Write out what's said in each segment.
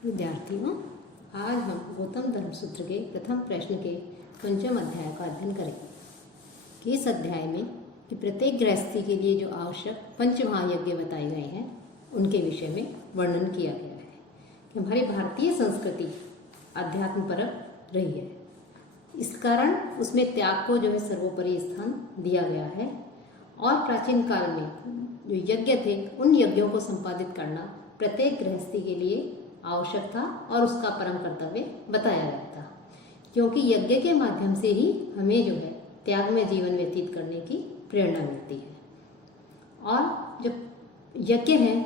विद्यार्थियों, आज हम गौतम धर्मसूत्र के प्रथम प्रश्न के पंचम अध्याय का अध्ययन करेंगे कि इस अध्याय में कि प्रत्येक गृहस्थी के लिए जो आवश्यक पंच महायज्ञ बताए गए हैं उनके विषय में वर्णन किया गया है कि हमारी भारतीय संस्कृति अध्यात्म परक रही है। इस कारण उसमें त्याग को जो है सर्वोपरि स्थान दिया गया है और प्राचीन काल में जो यज्ञ थे उन यज्ञों को संपादित करना प्रत्येक गृहस्थी के लिए आवश्यक था और उसका परम कर्तव्य बताया गया था, क्योंकि यज्ञ के माध्यम से ही हमें जो है त्याग में जीवन व्यतीत करने की प्रेरणा मिलती है। और जो यज्ञ हैं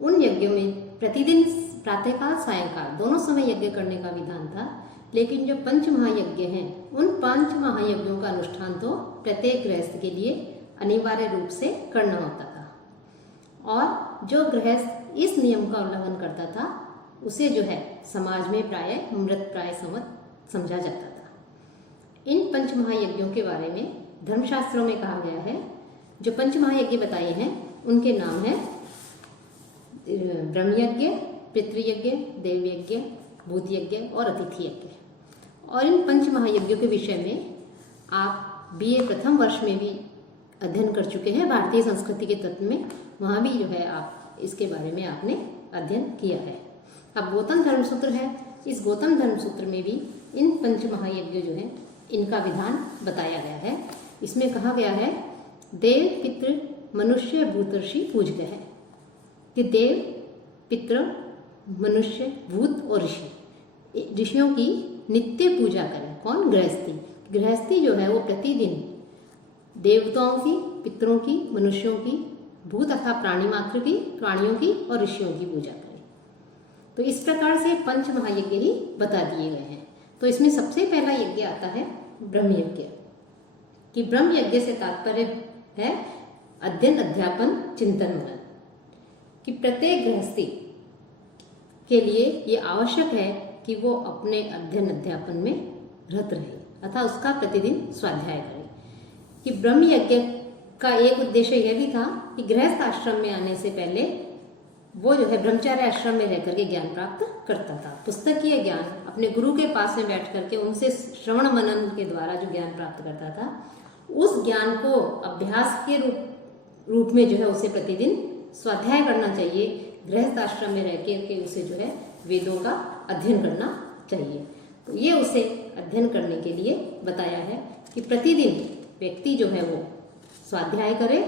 उन यज्ञों में प्रतिदिन प्रातःकाल सायंकाल दोनों समय यज्ञ करने का विधान था, लेकिन जो पंच महायज्ञ हैं उन पांच महायज्ञों का अनुष्ठान तो प्रत्येक गृहस्थ के लिए अनिवार्य रूप से करना होता था और जो गृहस्थ इस नियम का उल्लंघन करता था उसे जो है समाज में प्रायः मृत प्राय समझा जाता था। इन पंच महायज्ञों के बारे में धर्मशास्त्रों में कहा गया है। जो पंच महायज्ञ बताए हैं उनके नाम है ब्रह्मयज्ञ, पितृयज्ञ, देवयज्ञ, भूतयज्ञ और अतिथि यज्ञ। और इन पंच महायज्ञों के विषय में आप बीए प्रथम वर्ष में भी अध्ययन कर चुके हैं। भारतीय संस्कृति के तत्व में वहाँ भी जो है आप इसके बारे में आपने अध्ययन किया है। अब गौतम धर्मसूत्र है, इस गौतम धर्मसूत्र में भी इन पंच महायज्ञ जो है इनका विधान बताया गया है। इसमें कहा गया है देव, पितृ, मनुष्य, भूत, ऋषि पूज्य है कि देव, पितृ, मनुष्य, भूत और ऋषियों की नित्य पूजा करें। कौन? गृहस्थी। गृहस्थी जो है वो प्रतिदिन देवताओं की, पितरों की, मनुष्यों की, भूत अर्थात प्राणी मात्र की, प्राणियों की और ऋषियों की पूजा करें। तो इस प्रकार से पंच महायज्ञ ही बता दिए गए हैं। तो इसमें सबसे पहला यज्ञ आता है ब्रह्मयज्ञ कि ब्रह्म यज्ञ से तात्पर्य है अध्ययन, अध्यापन, चिंतन, मनन कि प्रत्येक गृहस्थी के लिए ये आवश्यक है कि वो अपने अध्ययन अध्यापन में रत रहे अतः उसका प्रतिदिन स्वाध्याय करे। कि ब्रह्म यज्ञ का एक उद्देश्य यह भी था कि गृहस्थ आश्रम में आने से पहले वो जो है ब्रह्मचार्य आश्रम में रहकर के ज्ञान प्राप्त करता था। पुस्तकीय ज्ञान अपने गुरु के पास में बैठ करके उनसे श्रवण मनन के द्वारा जो ज्ञान प्राप्त करता था उस ज्ञान को अभ्यास के रूप में जो है उसे प्रतिदिन स्वाध्याय करना चाहिए। गृहस्थ आश्रम में रह के उसे जो है वेदों का अध्ययन करना चाहिए। तो ये उसे अध्ययन करने के लिए बताया है कि प्रतिदिन व्यक्ति जो है वो स्वाध्याय करे।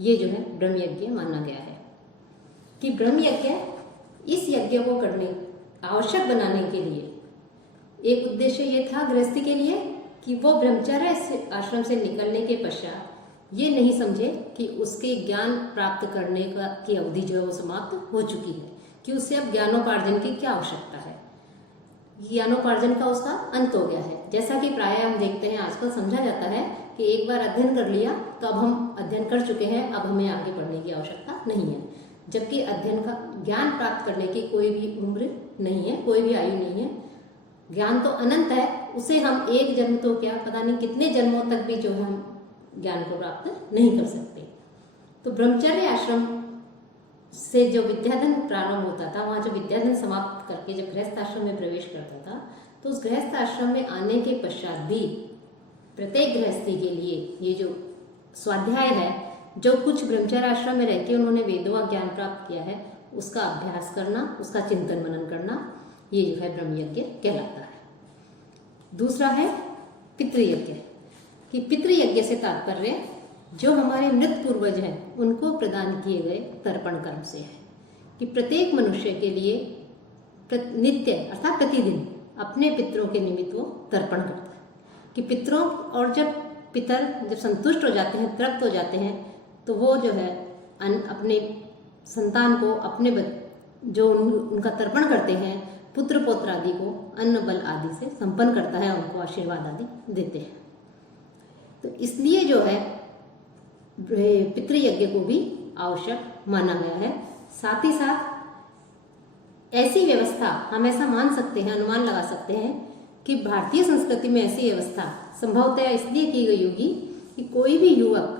ये जो है ब्रह्म यज्ञ माना गया है कि ब्रह्म यज्ञ इस यज्ञ को करने आवश्यक बनाने के लिए एक उद्देश्य ये था गृहस्थी के लिए कि वो ब्रह्मचर्य आश्रम से निकलने के पश्चात ये नहीं समझे कि उसके ज्ञान प्राप्त करने की अवधि जो है वो समाप्त हो चुकी है, कि उससे अब ज्ञानोपार्जन की क्या आवश्यकता है। ज्ञानोपार्जन का उसका अंत हो गया है। जैसा कि प्रायः हम देखते हैं आजकल समझा जाता है कि एक बार अध्ययन कर लिया तो अब हम अध्ययन कर चुके हैं, अब हमें आगे बढ़ने की आवश्यकता नहीं है। जबकि अध्ययन का ज्ञान प्राप्त करने की कोई भी उम्र नहीं है, कोई भी आयु नहीं है। ज्ञान तो अनंत है, उसे हम एक जन्म तो क्या पता नहीं कितने जन्मों तक भी जो है हम ज्ञान को प्राप्त नहीं कर सकते। तो ब्रह्मचर्य आश्रम से जो विद्याधन प्रारंभ होता था, वहाँ जो विद्याधन समाप्त करके जब गृहस्थ आश्रम में प्रवेश करता था तो उस गृहस्थ आश्रम में आने के पश्चात भी प्रत्येक गृहस्थी के लिए ये जो स्वाध्याय है, जो कुछ ब्रह्मचर्य आश्रम में रहकर उन्होंने वेदों का ज्ञान प्राप्त किया है उसका अभ्यास करना, उसका चिंतन मनन करना, ये जो है ब्रह्मयज्ञ कहलाता है। दूसरा है पितृयज्ञ कि पितृयज्ञ से तात्पर्य जो हमारे मृत पूर्वज हैं उनको प्रदान किए गए तर्पण कर्म से है कि प्रत्येक मनुष्य के लिए नित्य अर्थात प्रतिदिन अपने पितरों के निमित्त वो तर्पण करता है कि पितरों और जब पितर संतुष्ट हो जाते हैं, तृप्त हो जाते हैं तो वो जो है अपने संतान को अपने जो उनका तर्पण करते हैं पुत्र पौत्र आदि को अन्न बल आदि से संपन्न करता है, उनको आशीर्वाद आदि देते हैं। तो इसलिए जो है पितृयज्ञ को भी आवश्यक माना गया है। साथ ही साथ ऐसी व्यवस्था हम ऐसा मान सकते हैं, अनुमान लगा सकते हैं कि भारतीय संस्कृति में ऐसी व्यवस्था संभवतः इसलिए की गई होगी कि कोई भी युवक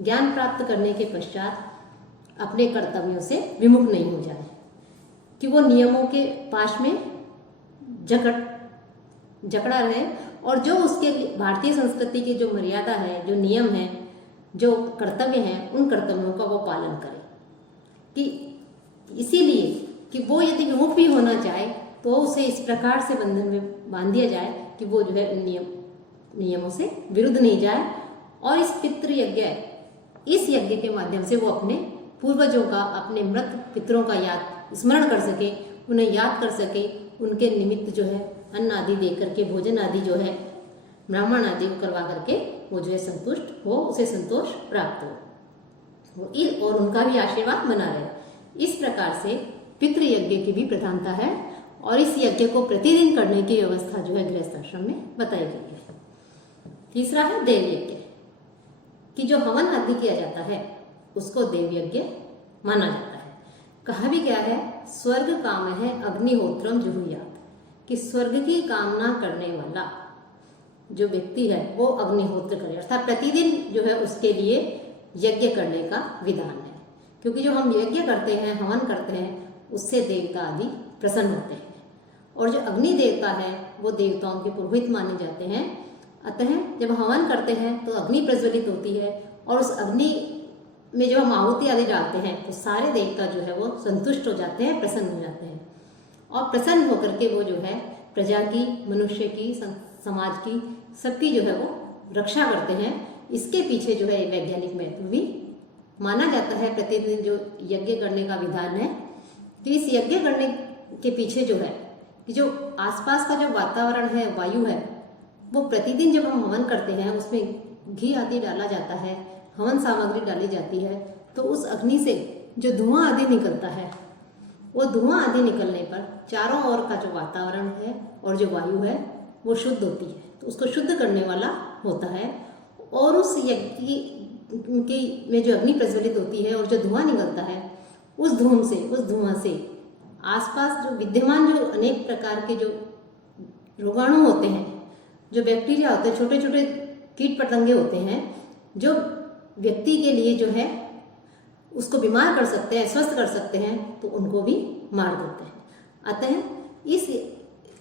ज्ञान प्राप्त करने के पश्चात अपने कर्तव्यों से विमुख नहीं हो जाए। कि वो नियमों के पास में जकड़ा रहे और जो उसके भारतीय संस्कृति की जो मर्यादा है, जो नियम है, जो कर्तव्य हैं, उन कर्तव्यों का वो पालन करे। कि इसीलिए कि वो यदि विमुख भी होना चाहे तो उसे इस प्रकार से बंधन में बांध दिया जाए कि वो जो है नियमों से विरुद्ध नहीं जाए और इस यज्ञ के माध्यम से वो अपने पूर्वजों का, अपने मृत पितरों का स्मरण कर सके, उन्हें याद कर सके, उनके निमित्त जो है अन्न आदि दे करके, भोजन आदि जो है ब्राह्मण आदि को करवा करके वो जो है संतुष्ट हो, उसे संतोष प्राप्त हो और उनका भी आशीर्वाद बना रहे। इस प्रकार से पितृयज्ञ की भी प्रधानता है और इस यज्ञ को प्रतिदिन करने की व्यवस्था जो है गृहस्थ आश्रम में बताई गई है। तीसरा है देव यज्ञ, कि जो हवन आदि किया जाता है उसको देव यज्ञ माना जाता है। कहा भी गया है, स्वर्ग काम है अग्निहोत्रम जुहुयात, कि स्वर्ग की कामना करने वाला जो व्यक्ति है वो अग्निहोत्र करे, अर्थात प्रतिदिन जो है उसके लिए यज्ञ करने का विधान है। क्योंकि जो हम यज्ञ करते हैं, हवन करते हैं, उससे देवता आदि प्रसन्न होते हैं और जो अग्नि देवता है वो देवताओं के पुरोहित माने जाते हैं। अतः जब हवन करते हैं तो अग्नि प्रज्वलित होती है और उस अग्नि में जब हम आहुति आदि डालते हैं तो सारे देवता जो है वो संतुष्ट हो जाते हैं, प्रसन्न हो जाते हैं और प्रसन्न होकर के वो जो है प्रजा की, मनुष्य की, समाज की, सबकी जो है वो रक्षा करते हैं। इसके पीछे जो है वैज्ञानिक महत्व भी माना जाता है। प्रतिदिन जो यज्ञ करने का विधान है, तो इस यज्ञ करने के पीछे जो है कि जो आसपास का जो वातावरण है, वायु है, वो प्रतिदिन जब हम हवन करते हैं उसमें घी आदि डाला जाता है, हवन सामग्री डाली जाती है, तो उस अग्नि से जो धुआं आदि निकलता है, वो धुआं आदि निकलने पर चारों ओर का जो वातावरण है और जो वायु है वो शुद्ध होती है, तो उसको शुद्ध करने वाला होता है। और उस यज्ञ में जो अग्नि प्रज्वलित होती है और जो धुआं निकलता है, उस धुआं से आसपास जो विद्यमान जो अनेक प्रकार के जो रोगाणु होते हैं, जो बैक्टीरिया होते हैं, छोटे छोटे कीट पतंगे होते हैं, जो व्यक्ति के लिए जो है उसको बीमार कर सकते हैं, स्वस्थ कर सकते हैं, तो उनको भी मार देते हैं। अतः इस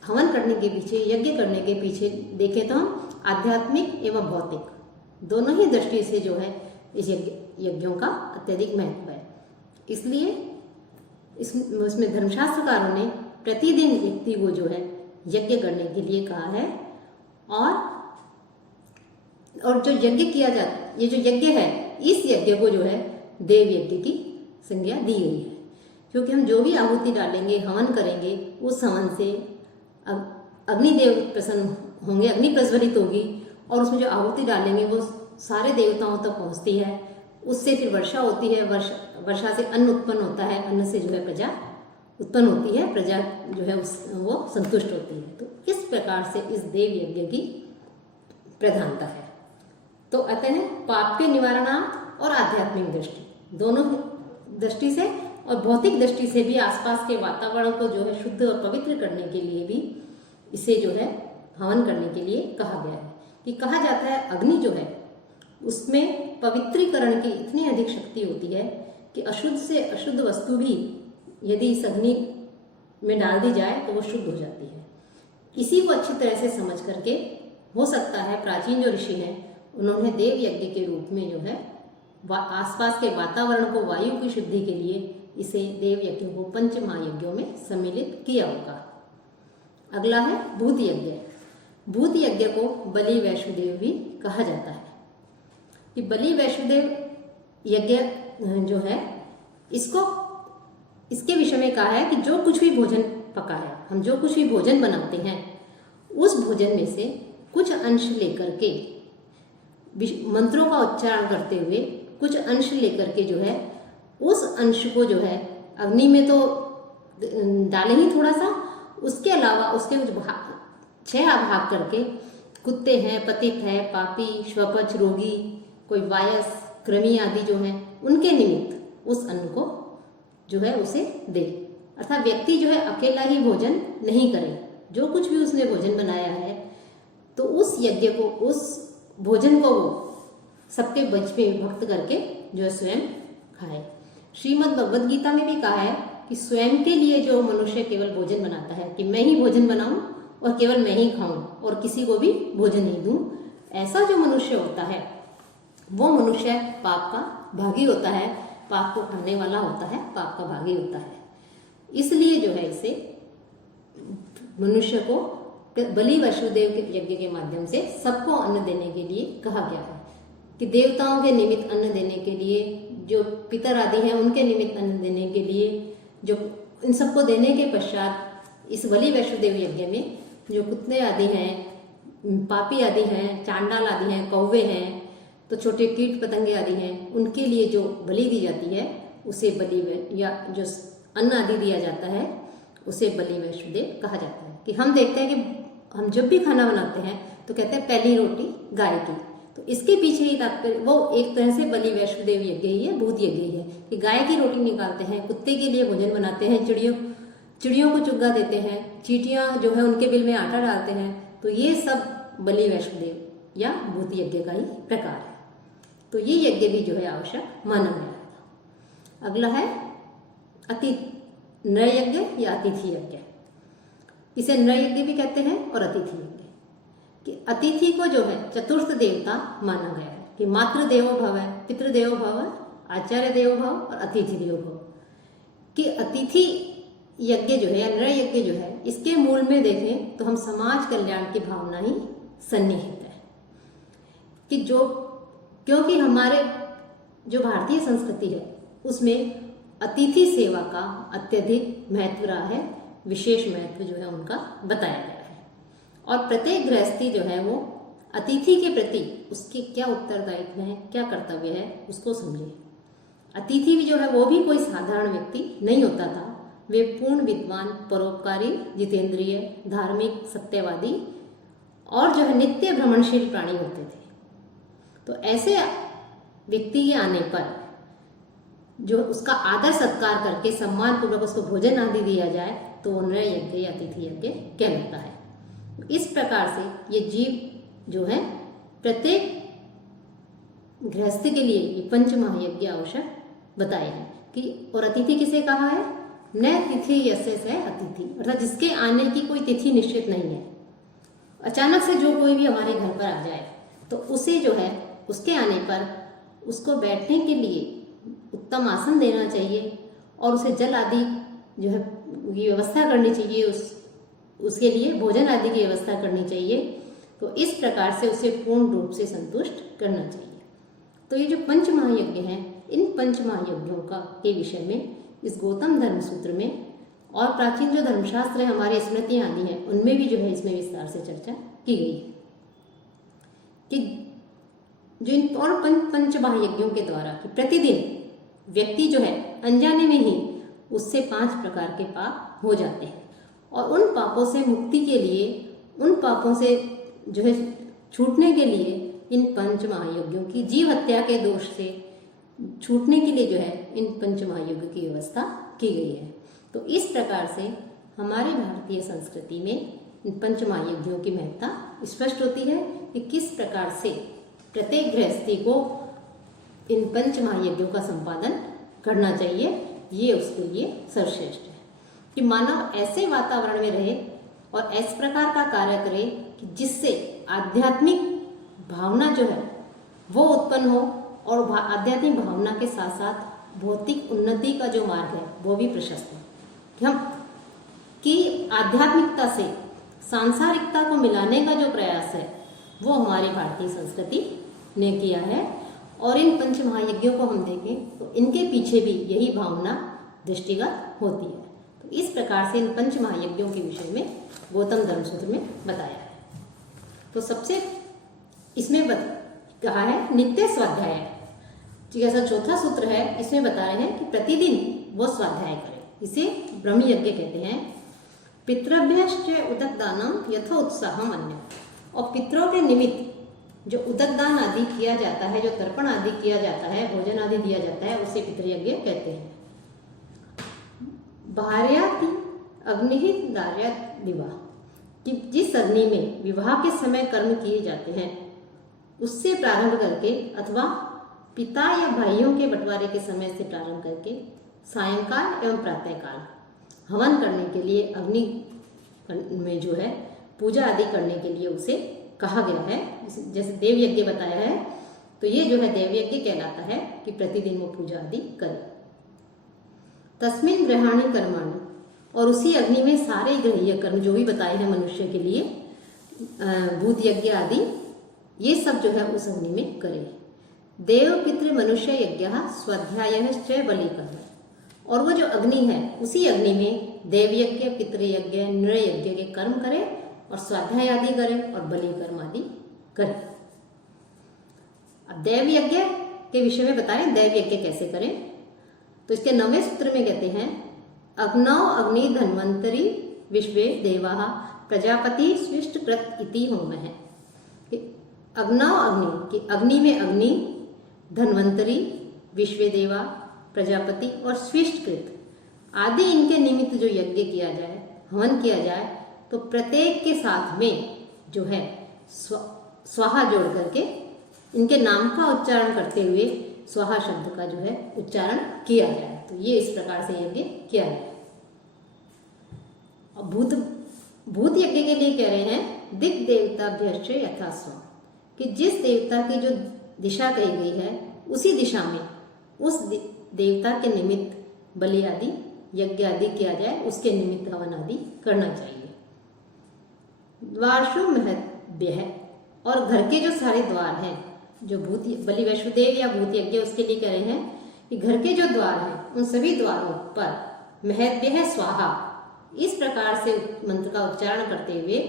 हवन करने के पीछे, यज्ञ करने के पीछे देखें तो हम आध्यात्मिक एवं भौतिक दोनों ही दृष्टि से जो है इस यज्ञों का अत्यधिक महत्व है। इसलिए इसमें धर्मशास्त्रकारों ने प्रतिदिन व्यक्ति को जो है यज्ञ करने के लिए कहा है और जो यज्ञ किया जाता, ये जो यज्ञ है, इस यज्ञ को जो है देव यज्ञ की संज्ञा दी गई है। क्योंकि हम जो भी आहुति डालेंगे, हवन करेंगे, उस हवन से अग्निदेव प्रसन्न होंगे, अग्नि प्रज्वलित होगी और उसमें जो आहुति डालेंगे वो सारे देवताओं तक पहुंचती है, उससे फिर वर्षा होती है, वर्षा से अन्न उत्पन्न होता है, अन्न से जो है प्रजा उत्पन्न होती है, प्रजा जो है वो संतुष्ट होती है। तो इस प्रकार से इस देव यज्ञ की प्रधानता है। तो अतः पाप के निवारणार्थ और आध्यात्मिक दृष्टि, दोनों दृष्टि से और भौतिक दृष्टि से भी आसपास के वातावरण को जो है शुद्ध और पवित्र करने के लिए भी इसे जो है हवन करने के लिए कहा गया है। कि कहा जाता है अग्नि जो है उसमें पवित्रीकरण की इतनी अधिक शक्ति होती है कि अशुद्ध से अशुद्ध वस्तु भी यदि इस अग्नि में डाल दी जाए तो वो शुद्ध हो जाती है। इसी को अच्छी तरह से समझ करके हो सकता है प्राचीन जो ऋषि हैं उन्होंने देव यज्ञ के रूप में जो है आसपास के वातावरण को, वायु की शुद्धि के लिए इसे देव यज्ञ को पंच महायज्ञों में सम्मिलित किया होगा। अगला है भूत यज्ञ। भूत यज्ञ को बलि वैष्णोदेव भी कहा जाता है। कि बलि वैष्णोदेव यज्ञ जो है इसके विषय में कहा है कि जो कुछ भी भोजन पका है, हम जो कुछ भी भोजन बनाते हैं, उस भोजन में से कुछ अंश लेकर के मंत्रों का उच्चारण करते हुए कुछ अंश लेकर के जो है उस अंश को जो है अग्नि में तो डालें ही थोड़ा सा, उसके अलावा उसके कुछ 6 भाग करके कुत्ते हैं, पतित है, पापी, श्वपच, रोगी, कोई वायस, कृमि आदि जो हैं उनके निमित्त उस अन्न को जो है उसे दे। अर्थात व्यक्ति जो है अकेला ही भोजन नहीं करे, जो कुछ भी उसने भोजन बनाया है तो उस यज्ञ को, उस भोजन को वो सबके बीच में भक्त करके जो है स्वयं खाए। श्रीमद् भगवद गीता में भी कहा है कि स्वयं के लिए जो मनुष्य केवल भोजन बनाता है कि मैं ही भोजन बनाऊं और केवल मैं ही खाऊं और किसी को भी भोजन नहीं दूं, ऐसा जो मनुष्य होता है वो मनुष्य पाप का भागी होता है, पाप को खाने वाला होता है, पाप का भागी होता है। इसलिए जो है इसे मनुष्य को बलि वसुदेव के यज्ञ के माध्यम से सबको अन्न देने के लिए कहा गया है कि देवताओं के निमित्त अन्न देने के लिए, जो पितर आदि हैं उनके निमित्त अन्न देने के लिए, जो इन सबको देने के पश्चात इस बलि वसुदेव यज्ञ में जो कुत्ते आदि हैं, पापी आदि हैं, चांडाल आदि हैं, कौवे हैं, तो छोटे कीट पतंगे आदि हैं, उनके लिए जो बलि दी जाती है उसे बलि या जो अन्न आदि दिया जाता है उसे बलि वसुदेव कहा जाता है। कि हम देखते हैं कि हम जब भी खाना बनाते हैं तो कहते हैं पहली रोटी गाय की, तो इसके पीछे ही तात्पर्य वो एक तरह से बलि वसुदेव यज्ञ ही है, भूत यज्ञ ही है कि गाय की रोटी निकालते हैं, कुत्ते के लिए भोजन बनाते हैं, चिड़ियों को चुग्गा देते हैं, चींटियां जो है उनके बिल में आटा डालते हैं, तो ये सब बलि वसुदेव या भूत यज्ञ का ही प्रकार है। तो ये यज्ञ भी जो है आवश्यक माना गया है। अगला है नर यज्ञ या अतिथि यज्ञ। इसे नर यज्ञ भी कहते हैं और अतिथि यज्ञ। कि अतिथि को जो है चतुर्थ देवता माना गया है कि मातृ देवो भव है, पितृ देवो भव, आचार्य देवो भव और अतिथि देवो भव। कि अतिथि यज्ञ जो है या नर यज्ञ जो है, इसके मूल में देखें तो हम समाज कल्याण की भावना ही सन्निहित है कि क्योंकि हमारे जो भारतीय संस्कृति है उसमें अतिथि सेवा का अत्यधिक महत्व रहा है, विशेष महत्व जो है उनका बताया गया है। और प्रत्येक गृहस्थी जो है वो अतिथि के प्रति उसके क्या उत्तरदायित्व है, क्या कर्तव्य है, उसको समझे। अतिथि भी जो है वो भी कोई साधारण व्यक्ति नहीं होता था, वे पूर्ण विद्वान, परोपकारी, जितेंद्रिय, धार्मिक, सत्यवादी और जो है नित्य भ्रमणशील प्राणी होते थे। तो ऐसे व्यक्ति के आने पर जो उसका आदर सत्कार करके सम्मान पूर्वक उसको भोजन आदि दिया जाए तो वो नर यज्ञ या अतिथि यज्ञ कहलाता है। इस प्रकार से ये जीव जो है प्रत्येक गृहस्थ के लिए ये पंच महायज्ञ आवश्यक बताए हैं कि और अतिथि किसे कहा है? न तिथि यस्य से अतिथि, अर्थात जिसके आने की कोई तिथि निश्चित नहीं है। अचानक से जो कोई भी हमारे घर पर आ जाए तो उसे जो है उसके आने पर उसको बैठने के लिए उत्तम आसन देना चाहिए और उसे जल आदि जो है की व्यवस्था करनी चाहिए, उसके लिए भोजन आदि की व्यवस्था करनी चाहिए। तो इस प्रकार से उसे पूर्ण रूप से संतुष्ट करना चाहिए। तो ये जो पंच महायज्ञ हैं, इन पंच महायज्ञों का के विषय में इस गौतम धर्म सूत्र में और प्राचीन जो धर्मशास्त्र है, हमारी स्मृतियां आदि हैं, उनमें भी जो है इसमें विस्तार से चर्चा की गई है कि जो इन और पंच महायज्ञों के द्वारा कि प्रतिदिन व्यक्ति जो है अनजाने में ही उससे 5 प्रकार के पाप हो जाते हैं और उन पापों से मुक्ति के लिए, उन पापों से जो है छूटने के लिए इन पंच महायज्ञों की, जीव हत्या के दोष से छूटने के लिए जो है इन पंच महायज्ञ की व्यवस्था की गई है। तो इस प्रकार से हमारी भारतीय संस्कृति में इन पंच महायज्ञों की महत्ता स्पष्ट होती है कि किस प्रकार से प्रत्येक गृहस्थी को इन पंच महायज्ञों का संपादन करना चाहिए। ये उसके लिए सर्वश्रेष्ठ है कि मानव ऐसे वातावरण में रहे और इस प्रकार का कार्य करे कि जिससे आध्यात्मिक भावना जो है वो उत्पन्न हो और आध्यात्मिक भावना के साथ साथ भौतिक उन्नति का जो मार्ग है वो भी प्रशस्त है। कि आध्यात्मिकता से सांसारिकता को मिलाने का जो प्रयास है वो हमारी भारतीय संस्कृति ने किया है। और इन पंच महायज्ञों को हम देखें तो इनके पीछे भी यही भावना दृष्टिगत होती है। तो इस प्रकार से इन पंच महायज्ञों के विषय में गौतम धर्म सूत्र में बताया है। तो सबसे इसमें कहा है नित्य स्वाध्याय, जैसा चौथा सूत्र है इसमें बता रहे हैं कि प्रतिदिन वो स्वाध्याय करें। इसे ब्रह्म यज्ञ कहते हैं। पितृभ्यश्च उदक दानम यथो उत्साहम अन्य, और पितरों के निमित्त जो उदक दान आदि किया जाता है, जो तर्पण आदि किया जाता है, भोजन आदि दिया जाता है, उसे पितृयज्ञ कहते हैं। भार्याति अग्निहित दार्यात विवाह, कि जिस अग्नि में विवाह के समय कर्म किए जाते हैं उससे प्रारंभ करके अथवा पिता या भाइयों के बंटवारे के समय से प्रारंभ करके सायंकाल एवं प्रातःकाल हवन करने के लिए, अग्नि में जो है पूजा आदि करने के लिए उसे कहा गया है। जैसे देव यज्ञ बताया है, तो ये जो है देव यज्ञ कहलाता है कि प्रतिदिन वो पूजा आदि करे। तस्मिन ग्रहाणि कर्माणि, और उसी अग्नि में सारे गृहीय कर्म जो भी बताए हैं मनुष्य के लिए, भूत यज्ञ आदि, ये सब जो है उस अग्नि में करे। देव पितृ मनुष्य यज्ञ स्वाध्यायश्च बलि कर्म, और वो जो अग्नि है उसी अग्नि में देव यज्ञ, पितृयज्ञ, नृ यज्ञ के कर्म करे और स्वाध्याय आदि करे और बलि कर्म आदि करे। अब देव यज्ञ के विषय में बताएं देव यज्ञ कैसे करें। तो इसके 9वें सूत्र में कहते हैं, अग्नौ अग्नि धन्वंतरी विश्वे देवा प्रजापति स्विष्टकृत इति होमः। अग्नौ अग्नि, कि अग्नि में अग्नि, धन्वंतरी, विश्वे देवा, प्रजापति और स्विष्टकृत आदि इनके निमित्त जो यज्ञ किया जाए, हवन किया जाए, तो प्रत्येक के साथ में जो है स्वाहा जोड़ करके इनके नाम का उच्चारण करते हुए स्वाहा शब्द का जो है उच्चारण किया जाए। तो ये इस प्रकार से यज्ञ किया जाए। और भूत यज्ञ के लिए कह रहे हैं, दिक देवताभ्यश्च यथास्व, कि जिस देवता की जो दिशा कही गई है उसी दिशा में उस देवता के निमित्त बलि आदि यज्ञ आदि किया जाए, उसके निमित्त हवन आदि करना चाहिए। द्वारशु महद्भ्यः, और घर के जो सारे द्वार हैं, जो भूत बलि वैश्वदेव या भूत यज्ञ उसके लिए कह रहे हैं कि घर के जो द्वार हैं उन सभी द्वारों पर महद्भ्यः स्वाहा, इस प्रकार से मंत्र का उच्चारण करते हुए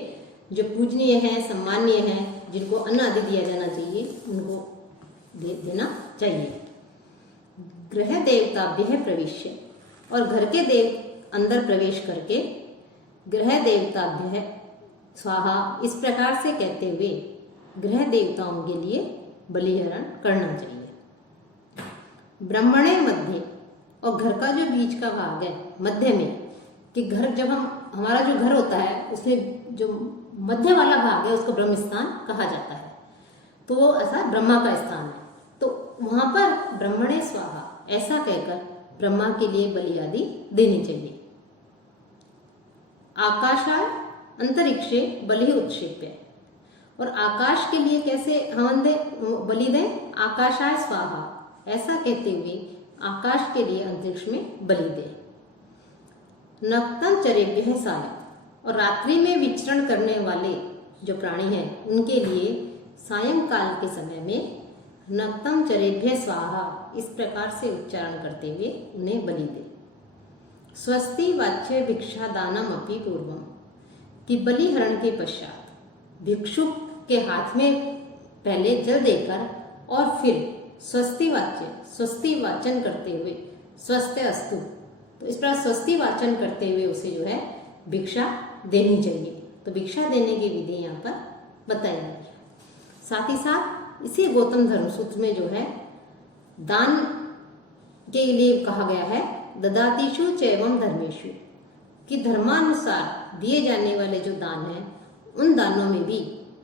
जो पूजनीय हैं, सम्मानीय हैं, जिनको अन्न आदि दिया जाना चाहिए, उनको देना चाहिए। गृह देवताभ्यः प्रविश्य, और घर के देव अंदर प्रवेश करके गृह देवताभ्यः स्वाहा, इस प्रकार से कहते हुए गृह देवताओं के लिए बलिहरण करना चाहिए। ब्रह्मणे मध्य, और घर का जो बीच का भाग है मध्य में, कि घर जब हमारा जो घर होता है उसमें जो मध्य वाला भाग है उसको ब्रह्म स्थान कहा जाता है, तो वो ऐसा ब्रह्मा का स्थान है। तो वहां पर ब्रह्मणे स्वाहा ऐसा कहकर ब्रह्मा के लिए बलि आदि देनी चाहिए। आकाशाय अंतरिक्षे बलि उत्क्षेप्य, और आकाश के लिए कैसे हवन दे, बलि दें, आकाशाय स्वाहा, ऐसा कहते हुए आकाश के लिए अंतरिक्ष में बलि दे। नक्तं चरेभ्यः सायं, और रात्रि में विचरण करने वाले जो प्राणी हैं उनके लिए सायंकाल के समय में नक्तं चरेभ्यः स्वाहा, इस प्रकार से उच्चारण करते हुए उन्हें बलि दे। स्वस्ति वाच्य भिक्षा दानम अपि पूर्वम, कि बलिहरण के पश्चात भिक्षुक के हाथ में पहले जल देकर और फिर स्वस्ति वाचन करते हुए स्वस्ति अस्तु, तो इस प्रकार स्वस्ति वाचन करते हुए उसे जो है भिक्षा देनी चाहिए। तो भिक्षा देने की विधि यहाँ पर बताई गई है। साथ ही साथ इसी गौतम धर्म सूत्र में जो है दान के लिए कहा गया है, ददातीषु चैवम धर्मेषु, कि धर्मानुसार दिए जाने वाले जो दान हैं उन दानों में भी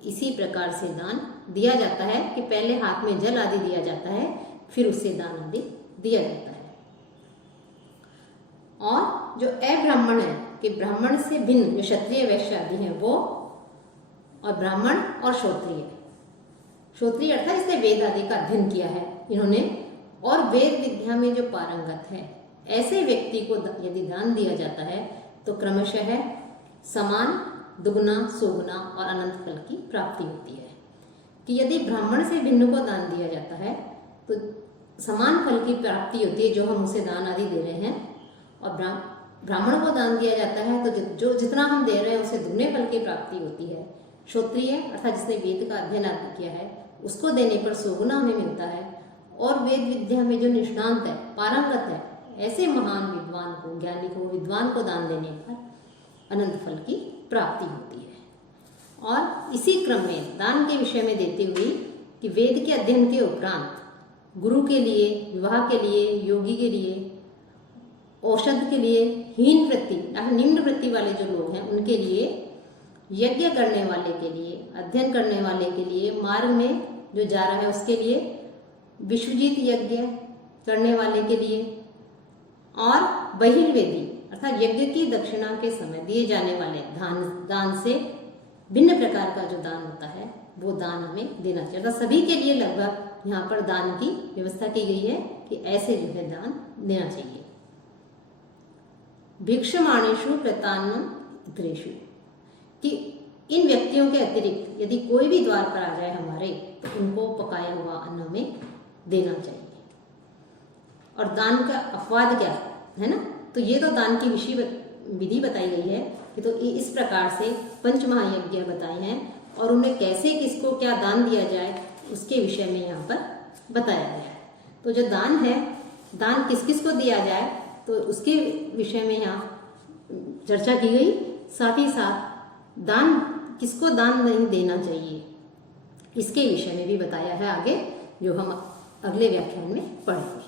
इसी प्रकार से दान दिया जाता है कि पहले हाथ में जल आदि दिया जाता है, फिर उससे दान आदि दिया जाता है। और जो अब्राह्मण है, कि ब्राह्मण से भिन्न जो क्षत्रिय वैश्य आदि हैं वो, और ब्राह्मण और श्रोत्रिय अर्थात इसने वेद आदि का अध्ययन किया है इन्होंने, और वेद विद्या में जो पारंगत है, ऐसे व्यक्ति को यदि दान दिया जाता है तो क्रमशः समान, दुगुना, सोगुना और अनंत फल की प्राप्ति होती है। कि यदि ब्राह्मण से भिन्न को दान दिया जाता है तो समान फल की प्राप्ति होती है जो हम उसे दान आदि दे रहे हैं, और ब्राह्मण को दान दिया जाता है तो जो जितना हम दे रहे हैं उसे दुगने फल की प्राप्ति होती है। श्रोत्रिय अर्थात जिसने वेद का अध्ययन आदि किया है उसको देने पर सोगुना हमें मिलता है, और वेद विद्या में जो निष्णांत है, पारंगत है, ऐसे महान विद्वान को, ज्ञानी को, विद्वान को दान देने पर अनंत फल की प्राप्ति होती है। और इसी क्रम में दान के विषय में देते हुए कि वेद के अध्ययन के उपरांत गुरु के लिए, विवाह के लिए, योगी के लिए, औषध के लिए, हीन वृत्ति निम्न वृत्ति वाले जो लोग हैं उनके लिए, यज्ञ करने वाले के लिए, अध्ययन करने वाले के लिए, मार्ग में जो जा रहा है उसके लिए, विश्वजीत यज्ञ करने वाले के लिए, और बहिर्वेदी अर्थात यज्ञ की दक्षिणा के समय दिए जाने वाले दान से भिन्न प्रकार का जो दान होता है वो दान हमें देना चाहिए। अर्थात सभी के लिए लगभग यहाँ पर दान की व्यवस्था की गई है कि ऐसे जो है दान देना चाहिए। भिक्षमाणेषु प्रतान्नम इतरेषु, कि इन व्यक्तियों के अतिरिक्त यदि कोई भी द्वार पर आ जाए हमारे तो उनको पकाया हुआ अन्न हमें देना चाहिए। और दान का अपवाद क्या है ना, तो ये तो दान की विधि बताई गई है कि तो इस प्रकार से पंच महायज्ञ बताए हैं और उनमें कैसे किसको क्या दान दिया जाए उसके विषय में यहाँ पर बताया गया है। तो जो दान है, दान किस किस को दिया जाए तो उसके विषय में यहाँ चर्चा की गई। साथ ही साथ दान किसको दान नहीं देना चाहिए इसके विषय में भी बताया है आगे, जो हम अगले व्याख्यान में पढ़ेंगे।